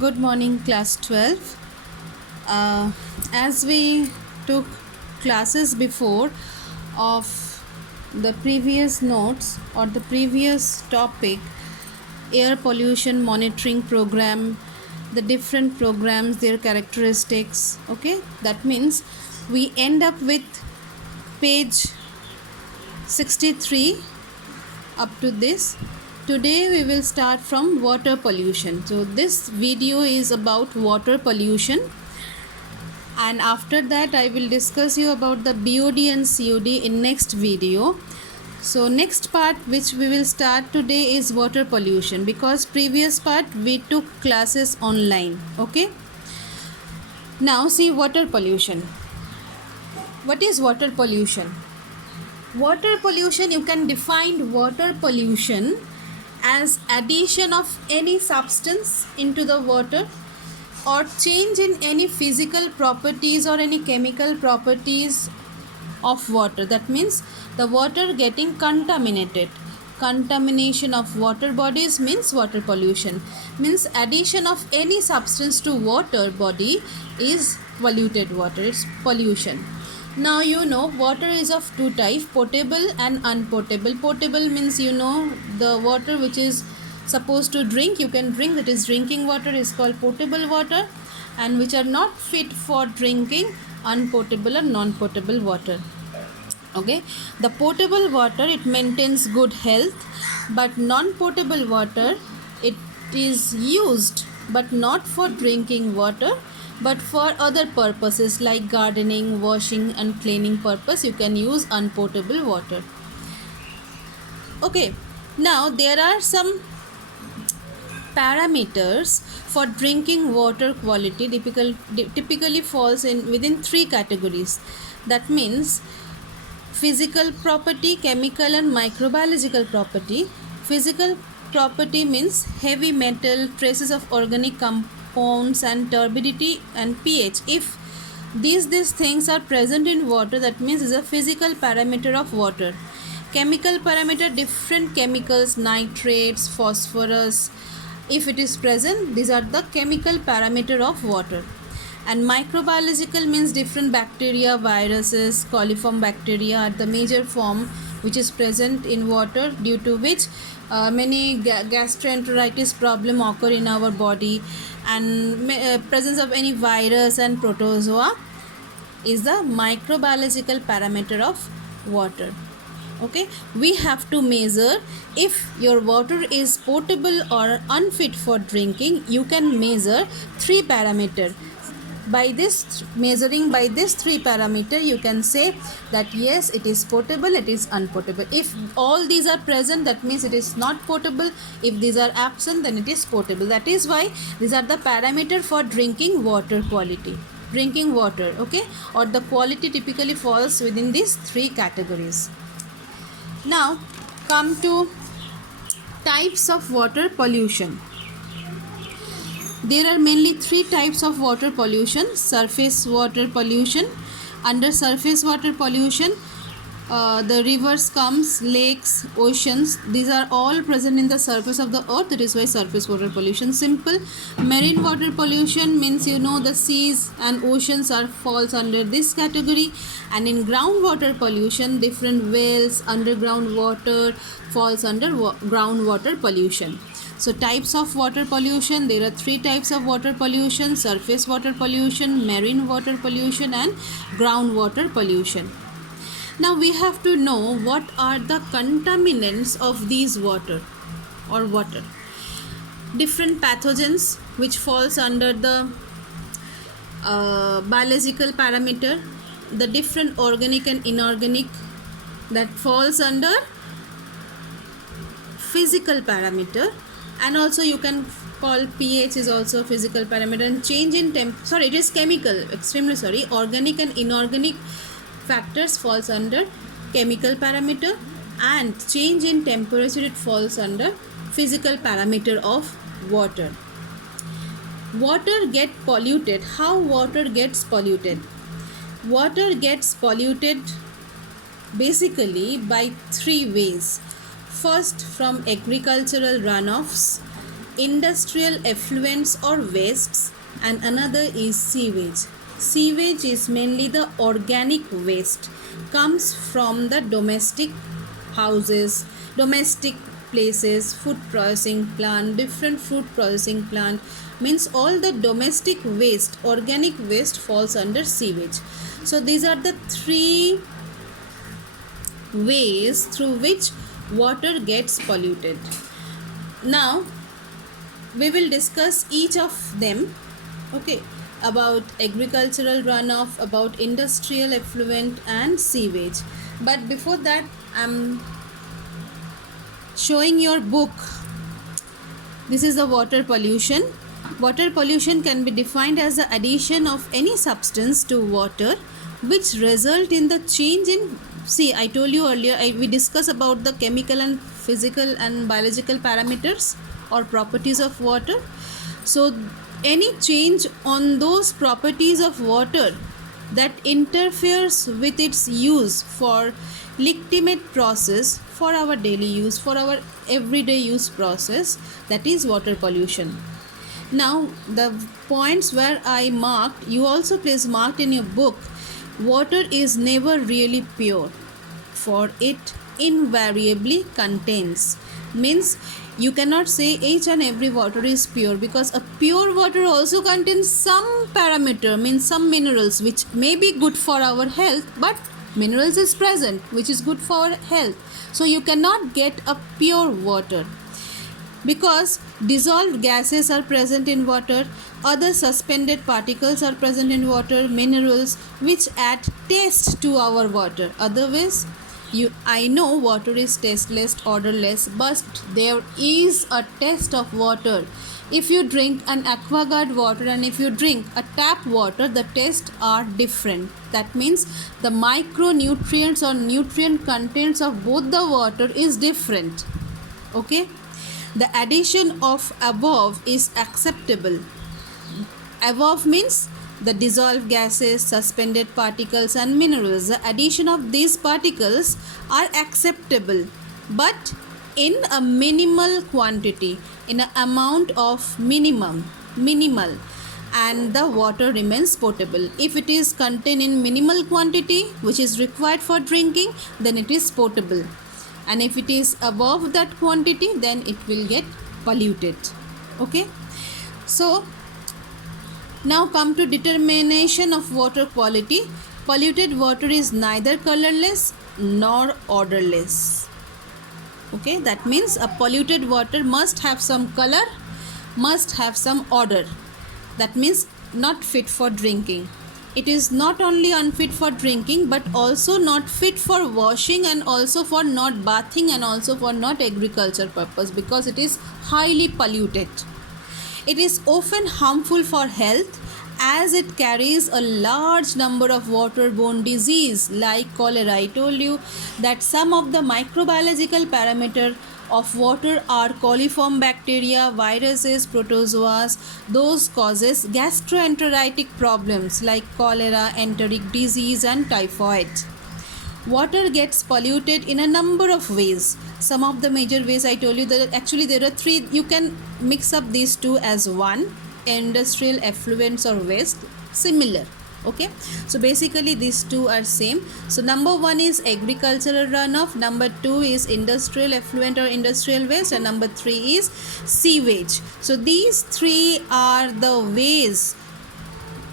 Good morning, class 12. As we took classes before of the previous notes or the previous topic, air pollution monitoring program, the different programs, their characteristics, okay, that means we end up with page 63 up to this. Today we will start from water pollution. So this video is about water pollution, and after that I will discuss you about the BOD and COD in next video. So next part which we will start today is water pollution, because previous part we took classes online. Okay, now see water pollution. What is water pollution? Water pollution, you can define water pollution as addition of any substance into the water or change in any physical properties or any chemical properties of water. That means the water getting contaminated. Contamination of water bodies means water pollution. Means addition of any substance to water body is polluted water. It's pollution. Now you know water is of two types, potable and unpotable. Potable means the water which is supposed to drink, you can drink, that is drinking water, is called potable water, and which are not fit for drinking, unpotable and non-potable water. Okay, the potable water, it maintains good health, but non-potable water, it is used but not for drinking water, but for other purposes like gardening, washing and cleaning purpose. You can use unpotable water. Okay, now there are some parameters for drinking water quality. Typically falls in within three categories. That means physical property, chemical and microbiological property. Physical property means heavy metal, traces of organic compounds and turbidity and pH. If these things are present in water, that means is a physical parameter of water. Chemical parameter, different chemicals, nitrates, phosphorus, if it is present, these are the chemical parameter of water. And microbiological means different bacteria, viruses, coliform bacteria are the major form which is present in water, due to which many gastroenteritis problem occur in our body, and presence of any virus and protozoa is the microbiological parameter of water. Okay, we have to measure if your water is potable or unfit for drinking. You can measure three parameter. By this measuring by this three parameter, you can say that yes, it is potable, it is unpotable. If all these are present, that means it is not potable. If these are absent, then it is potable. That is why these are the parameter for drinking water quality, drinking water. Okay, or the quality typically falls within these three categories. Now come to types of water pollution. There are mainly three types of water pollution. Surface water pollution. Under surface water pollution, the rivers comes, lakes, oceans. These are all present in the surface of the earth. That is why surface water pollution. Simple. Marine water pollution means the seas and oceans are falls under this category. And in groundwater pollution, different wells, underground water falls under groundwater pollution. So types of water pollution, there are three types of water pollution: surface water pollution, marine water pollution and groundwater pollution. Now we have to know what are the contaminants of these water or water. Different pathogens which falls under the biological parameter, the different organic and inorganic that falls under physical parameter, and also you can call pH is also physical parameter, and change in it is chemical, extremely sorry, organic and inorganic factors falls under chemical parameter, and change in temperature, it falls under physical parameter of water. Water get polluted. How water gets polluted? Water gets polluted basically by three ways. First, from agricultural runoffs, industrial effluents or wastes, and another is sewage. Sewage is mainly the organic waste, comes from the domestic houses, domestic places, food processing plant, different food processing plant, means all the domestic waste, organic waste falls under sewage. So these are the three ways through which water gets polluted. Now we will discuss each of them, okay, about agricultural runoff, about industrial effluent and sewage. But before that, I'm showing your book. This is the water pollution. Water pollution can be defined as the addition of any substance to water which result in the change in, see, I told you earlier, we discussed about the chemical and physical and biological parameters or properties of water. So any change on those properties of water that interferes with its use for legitimate process, for our daily use, for our everyday use process, that is water pollution. Now the points where I marked, you also please mark in your book. Water is never really pure, for it invariably contains, means you cannot say each and every water is pure, because a pure water also contains some parameter, means some minerals which may be good for our health, but minerals is present which is good for our health. So you cannot get a pure water, because dissolved gases are present in water, other suspended particles are present in water, minerals which add taste to our water. Otherwise, I know water is tasteless, odorless, but there is a taste of water. If you drink an aquaguard water and if you drink a tap water, the taste are different. That means the micronutrients or nutrient contents of both the water is different. Okay, the addition of above is acceptable. Above means the dissolved gases, suspended particles and minerals. The addition of these particles are acceptable, but in a minimal quantity, in an amount of minimal, and the water remains potable. If it is contained in minimal quantity which is required for drinking, then it is potable, and if it is above that quantity, then it will get polluted. Okay, so now come to determination of water quality. Polluted water is neither colorless nor odorless. Okay, that means a polluted water must have some color, must have some odor. That means not fit for drinking. It is not only unfit for drinking, but also not fit for washing, and also for not bathing, and also for not agriculture purpose, because it is highly polluted. It is often harmful for health as it carries a large number of waterborne disease like cholera. I told you that some of the microbiological parameters of water are coliform bacteria, viruses, protozoas. Those causes gastroenteritic problems like cholera, enteric disease and typhoid. Water gets polluted in a number of ways. Some of the major ways I told you, that actually there are three. You can mix up these two as one: industrial effluents or waste, similar. Okay, so basically these two are same. So number one is agricultural runoff, number two is industrial effluent or industrial waste, and number three is sewage. So these three are the ways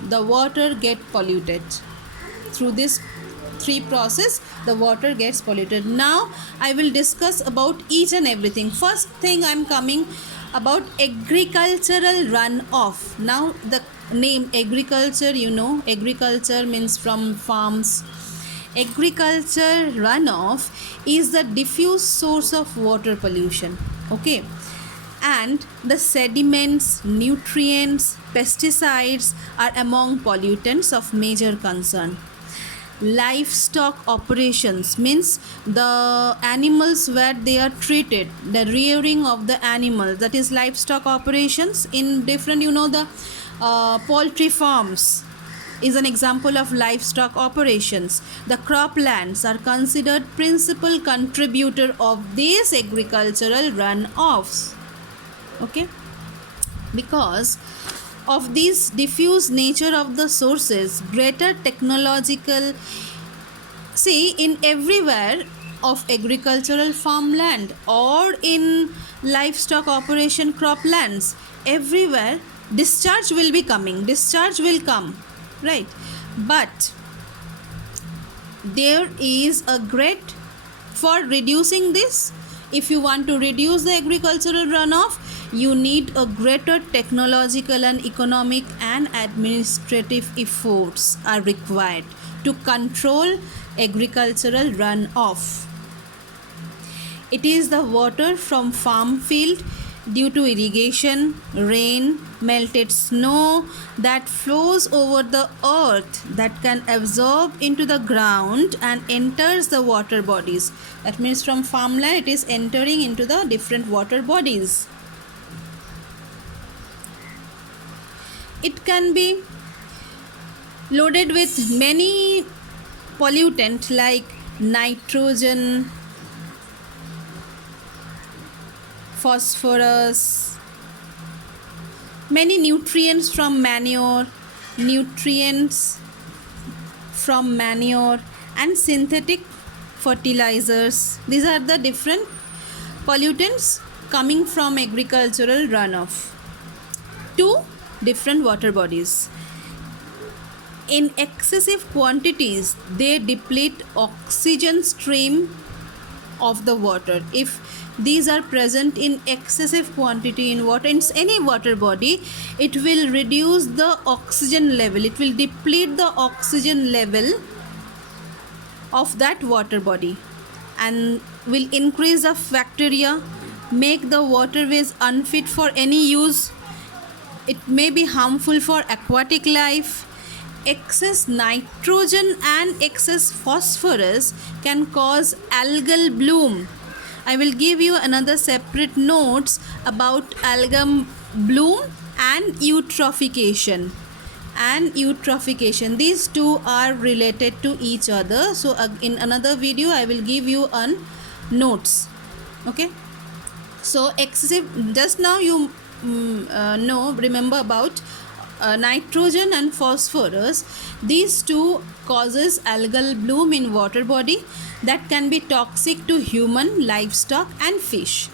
the water get polluted. Through this three process, the water gets polluted. Now I will discuss about each and everything. First thing, I'm coming about agricultural runoff. Now the name agriculture, you know, agriculture means from farms. Agriculture runoff is the diffuse source of water pollution. Okay, and the sediments, nutrients, pesticides are among pollutants of major concern. Livestock operations means the animals where they are treated, the rearing of the animals, that is livestock operations in different, you know, the poultry farms is an example of livestock operations. The croplands are considered principal contributor of these agricultural runoffs. Okay, Because of this diffuse nature of the sources, greater technological, see, in everywhere of agricultural farmland or in livestock operation croplands, everywhere discharge will be coming, discharge will come, right? But there is a great, for reducing this, if you want to reduce the agricultural runoff, you need a greater technological and economic and administrative efforts are required to control agricultural runoff. It is the water from farm field due to irrigation, rain, melted snow that flows over the earth that can absorb into the ground and enters the water bodies. That means from farmland it is entering into the different water bodies. It can be loaded with many pollutants like nitrogen, phosphorus, many nutrients from manure, and synthetic fertilizers. These are the different pollutants coming from agricultural runoff to different water bodies. In excessive quantities, they deplete oxygen stream of the water. If these are present in excessive quantity in water, in any water body, it will reduce the oxygen level, it will deplete the oxygen level of that water body and will increase the bacteria, make the waterways unfit for any use. It may be harmful for aquatic life. Excess nitrogen and excess phosphorus can cause algal bloom. I will give you another separate notes about algal bloom and eutrophication. These two are related to each other. So in another video I will give you notes. Okay. So excessive, just now you remember about nitrogen and phosphorus. These two causes algal bloom in water body that can be toxic to human, livestock and fish.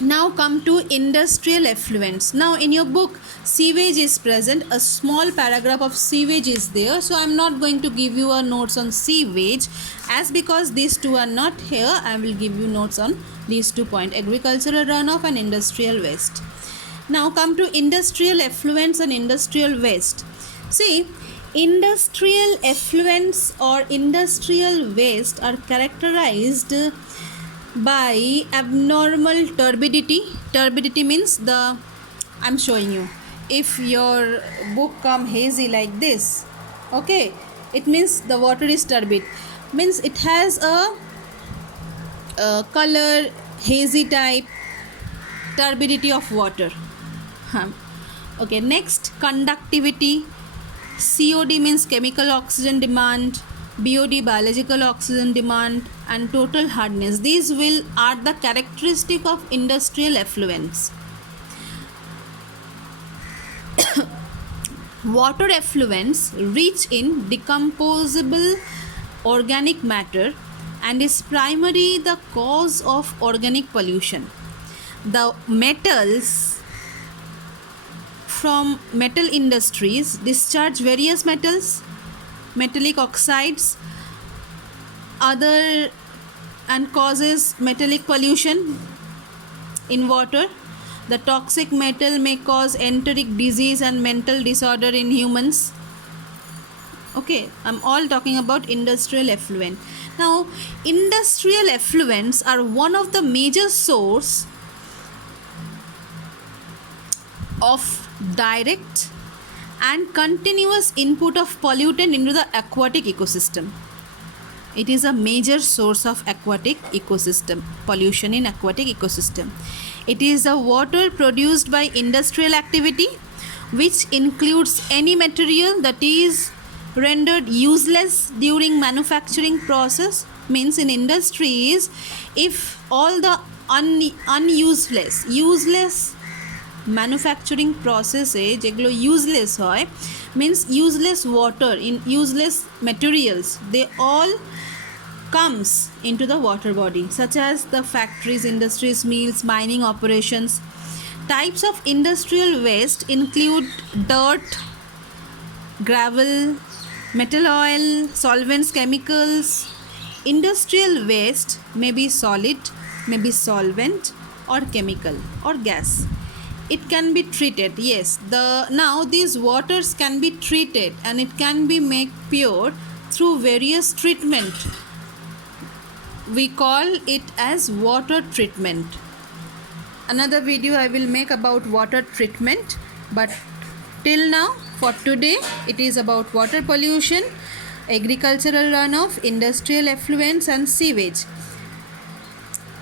Now come to industrial effluents. Now in your book sewage is present, a small paragraph of sewage is there, so I am not going to give you a notes on sewage, as because these two are not here. I will give you notes on these 2 points, agricultural runoff and industrial waste. Now come to industrial effluents and industrial waste. See, industrial effluents or industrial waste are characterized by abnormal turbidity. Turbidity means I'm showing you. If your book come hazy like this, okay, it means the water is turbid. Means it has a color hazy type, turbidity of water. Okay, next, conductivity. COD means chemical oxygen demand, BOD biological oxygen demand, and total hardness. These are the characteristic of industrial effluents. Water effluents rich in decomposable organic matter and is primarily the cause of organic pollution. The metals from metal industries discharge various metals, metallic oxides, and causes metallic pollution in water. The toxic metal may cause enteric disease and mental disorder in humans. Okay, I'm all talking about industrial effluent. Now, industrial effluents are one of the major source of direct and continuous input of pollutant into the aquatic ecosystem. It is a major source of aquatic ecosystem, pollution in aquatic ecosystem. It is the water produced by industrial activity, which includes any material that is rendered useless during manufacturing process. Means in industries, if all the useless manufacturing প্রসেসে যেগুলো useless হয়, means useless water in useless materials, they all comes into the water body, such as the factories, industries, mills, mining operations. Types of industrial waste include dirt, gravel, metal oil, solvents, chemicals. Industrial waste may be solid, may be solvent, or chemical, or gas. It can be treated. Yes, now these waters can be treated and it can be made pure through various treatment. We call it as water treatment. Another video I will make about water treatment, but till now, for today, it is about water pollution, agricultural runoff, industrial effluents, and sewage.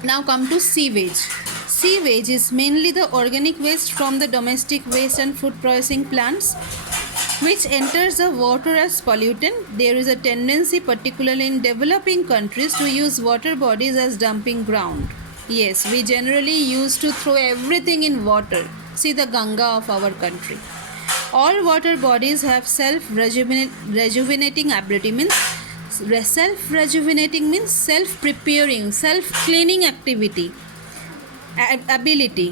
Now come to sewage. Sewage is mainly the organic waste from the domestic waste and food processing plants, which enters the water as pollutant. There is a tendency, particularly in developing countries, to use water bodies as dumping ground. Yes, we generally used to throw everything in water. See the Ganga of our country. All water bodies have self-rejuvenating ability. Means self-rejuvenating means self-preparing, self-cleaning activity ability.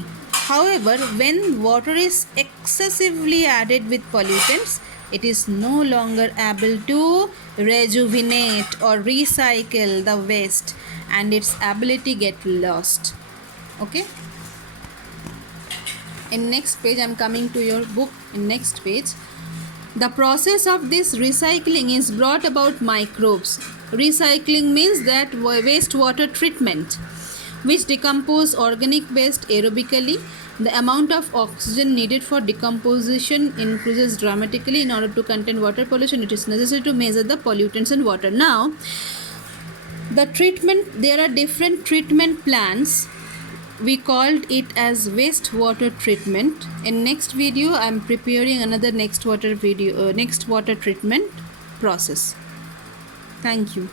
However, when water is excessively added with pollutants, it is no longer able to rejuvenate or recycle the waste, and its ability get lost. Okay, in next page I'm coming to your book. In next page, the process of this recycling is brought about microbes. Recycling means that wastewater treatment, which decompose organic waste aerobically. The amount of oxygen needed for decomposition increases dramatically. In order to contain water pollution, it is necessary to measure the pollutants in water. Now, the treatment, there are different treatment plants. We called it as wastewater treatment. In next video, I am preparing another next water treatment process. Thank you.